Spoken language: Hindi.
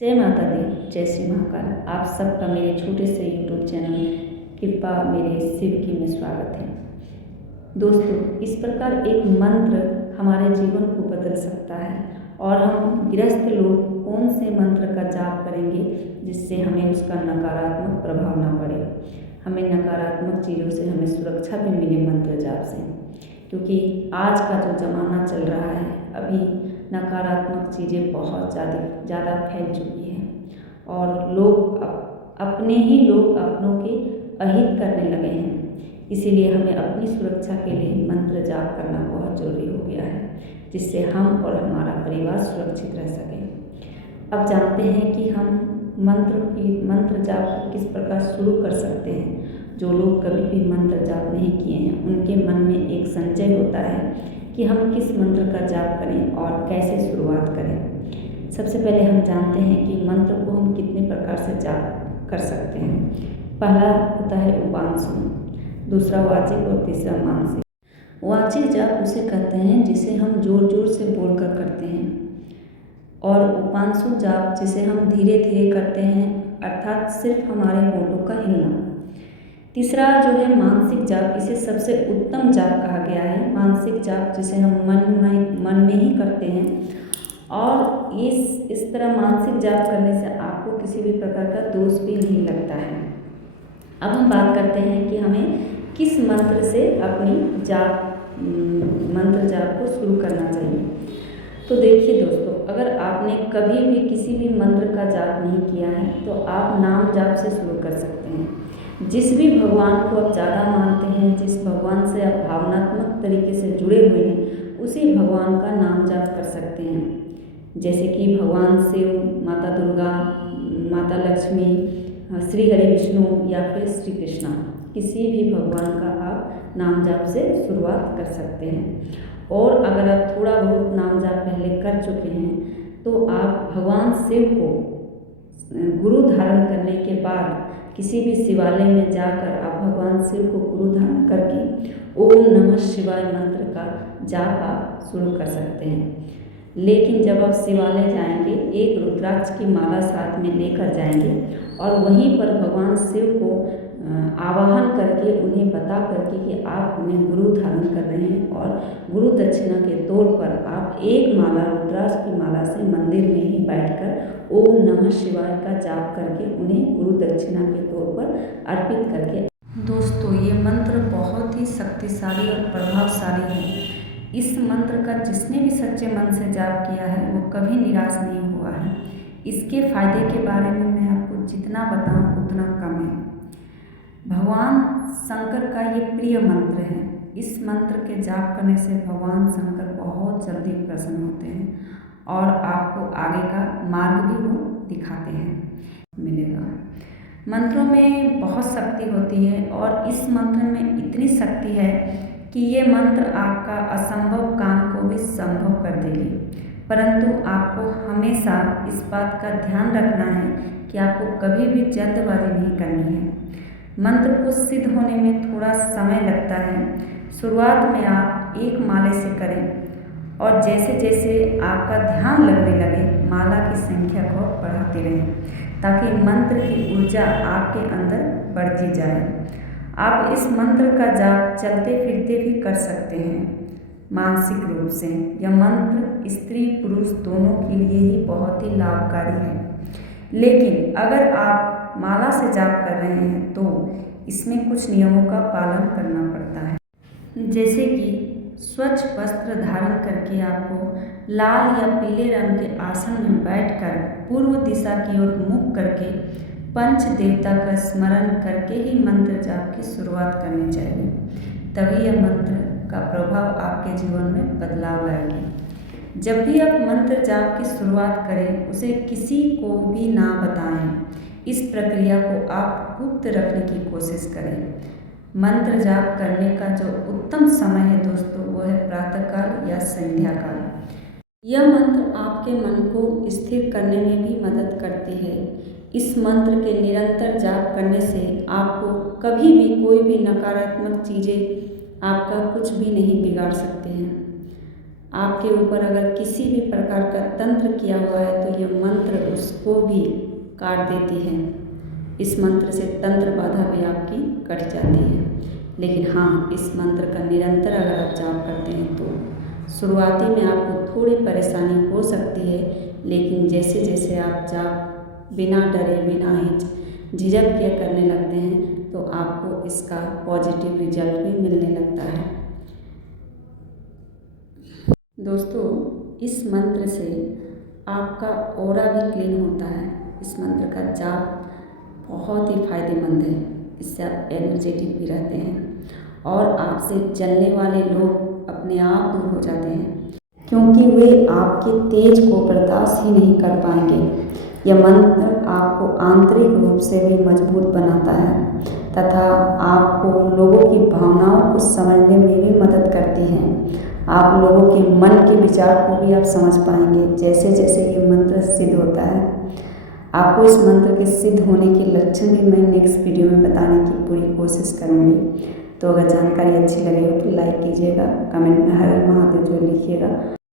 जय माता दी, जय श्री महाकाल। आप सबका मेरे छोटे से यूट्यूब चैनल कृपा मेरे शिव की में स्वागत है। दोस्तों, इस प्रकार एक मंत्र हमारे जीवन को बदल सकता है और हम गृहस्थ लोग कौन से मंत्र का जाप करेंगे जिससे हमें उसका नकारात्मक प्रभाव ना पड़े, हमें नकारात्मक चीज़ों से हमें सुरक्षा भी मिले मंत्र जाप से। क्योंकि आज का जो ज़माना चल रहा है, अभी नकारात्मक चीज़ें बहुत ज़्यादा फैल चुकी हैं और लोग अपने ही लोग अपनों के अहित करने लगे हैं। इसीलिए हमें अपनी सुरक्षा के लिए मंत्र जाप करना बहुत ज़रूरी हो गया है, जिससे हम और हमारा परिवार सुरक्षित रह सके। अब जानते हैं कि हम मंत्र जाप किस प्रकार शुरू कर सकते हैं। जो लोग कभी भी मंत्र जाप नहीं किए हैं, उनके मन में एक संचय होता है कि हम किस मंत्र का जाप करें और कैसे शुरुआत करें। सबसे पहले हम जानते हैं कि मंत्र को हम कितने प्रकार से जाप कर सकते हैं। पहला होता है उपांशु, दूसरा वाचिक और तीसरा मानसिक। वाचिक जाप उसे कहते हैं जिसे हम जोर जोर से बोलकर करते हैं, और उपांशु जाप जिसे हम धीरे धीरे करते हैं, अर्थात सिर्फ हमारे होठों का हिलना। तीसरा जो है मानसिक जाप, इसे सबसे उत्तम जाप कहा गया है। मानसिक जाप जिसे हम मन में ही करते हैं, और इस तरह मानसिक जाप करने से आपको किसी भी प्रकार का दोष भी नहीं लगता है। अब हम बात करते हैं कि हमें किस मंत्र से अपनी मंत्र जाप को शुरू करना चाहिए। तो देखिए दोस्तों, अगर आपने कभी भी किसी भी मंत्र का जाप नहीं किया है तो आप नाम जाप से शुरू कर सकते हैं। जिस भी भगवान को आप ज़्यादा मानते हैं, जिस भगवान से आप भावनात्मक तरीके से जुड़े हुए हैं, उसी भगवान का नाम जाप कर सकते हैं। जैसे कि भगवान शिव, माता दुर्गा, माता लक्ष्मी, श्री हरि विष्णु या फिर श्री कृष्णा, किसी भी भगवान का आप नाम जाप से शुरुआत कर सकते हैं। और अगर आप थोड़ा बहुत नाम जाप पहले कर चुके हैं तो आप भगवान शिव को गुरु धारण करने के बाद किसी भी शिवालय में जाकर आप भगवान शिव को गुरु धारण करके ओम नमः शिवाय मंत्र का जाप आप शुरू कर सकते हैं। लेकिन जब आप शिवालय जाएंगे, एक रुद्राक्ष की माला साथ में लेकर जाएंगे और वहीं पर भगवान शिव को आवाहन करके उन्हें बता करके कि आप उन्हें गुरु धारण कर रहे हैं, और गुरु दक्षिणा के तौर पर आप एक माला रुद्राक्ष की माला से मंदिर में ही बैठकर ओम नमः शिवाय का जाप करके उन्हें गुरु दक्षिणा के तौर पर अर्पित करके। दोस्तों, ये मंत्र बहुत ही शक्तिशाली और प्रभावशाली है। इस मंत्र का जिसने भी सच्चे मन से जाप किया है वो कभी निराश नहीं हुआ है। इसके फायदे के बारे में मैं आपको जितना बताऊं उतना कम है। भगवान शंकर का ये प्रिय मंत्र है। इस मंत्र के जाप करने से भगवान शंकर बहुत जल्दी प्रसन्न होते हैं और आपको आगे का मार्ग भी वो दिखाते हैं मिलेगा। मंत्रों में बहुत शक्ति होती है और इस मंत्र में इतनी शक्ति है कि ये मंत्र आपका असंभव काम को भी संभव कर देगी। परंतु आपको हमेशा इस बात का ध्यान रखना है कि आपको कभी भी जल्दबाजी नहीं करनी है। मंत्र को सिद्ध होने में थोड़ा समय लगता है। शुरुआत में आप एक माले से करें और जैसे जैसे आपका ध्यान लगने लगे, माला की संख्या को बढ़ाते रहें ताकि मंत्र की ऊर्जा आपके अंदर बढ़ती जाए। आप इस मंत्र का जाप चलते फिरते भी कर सकते हैं मानसिक रूप से। यह मंत्र स्त्री पुरुष दोनों के लिए ही बहुत ही लाभकारी है। लेकिन अगर आप माला से जाप कर रहे हैं तो इसमें कुछ नियमों का पालन करना पड़ता है। जैसे कि स्वच्छ वस्त्र धारण करके आपको लाल या पीले रंग के आसन में बैठकर पूर्व दिशा की ओर मुख करके पंच देवता का स्मरण करके ही मंत्र जाप की शुरुआत करनी चाहिए। तभी यह मंत्र का प्रभाव आपके जीवन में बदलाव लाएगी। जब भी आप मंत्र जाप की शुरुआत करें, उसे किसी को भी ना बताएं। इस प्रक्रिया को आप गुप्त रखने की कोशिश करें। मंत्र जाप करने का जो उत्तम समय है दोस्तों, वो है प्रातःकाल या संध्या काल। यह मंत्र आपके मन को स्थिर करने में भी मदद करती है। इस मंत्र के निरंतर जाप करने से आपको कभी भी कोई भी नकारात्मक चीज़ें आपका कुछ भी नहीं बिगाड़ सकते हैं। आपके ऊपर अगर किसी भी प्रकार का तंत्र किया हुआ है तो यह मंत्र उसको भी काट देती है। इस मंत्र से तंत्र बाधा भी आपकी कट जाती है। लेकिन हाँ, इस मंत्र का निरंतर अगर आप जाप करते हैं तो शुरुआती में आपको थोड़ी परेशानी हो सकती है, लेकिन जैसे जैसे आप जाप बिना डरे बिना झिझक के करने लगते हैं तो आपको इसका पॉजिटिव रिजल्ट भी मिलने लगता है। दोस्तों, इस मंत्र से आपका ऑरा भी क्लीन होता है। इस मंत्र का जाप बहुत ही फायदेमंद है। इससे आप एनर्जेटिक भी रहते हैं और आपसे जलने वाले लोग अपने आप दूर हो जाते हैं, क्योंकि वे आपके तेज को बर्दाश्त ही नहीं कर पाएंगे। यह मंत्र आपको आंतरिक रूप से भी मजबूत बनाता है तथा आपको लोगों की भावनाओं को समझने में भी मदद करती है। आप लोगों के मन के विचार को भी आप समझ पाएंगे जैसे जैसे ये मंत्र सिद्ध होता है। आपको इस मंत्र के सिद्ध होने के लक्षण भी मैं नेक्स्ट वीडियो में बताने की पूरी कोशिश करूँगी। तो अगर जानकारी अच्छी लगे हो तो लाइक कीजिएगा, कमेंट में हर हर महादेव जो लिखिएगा।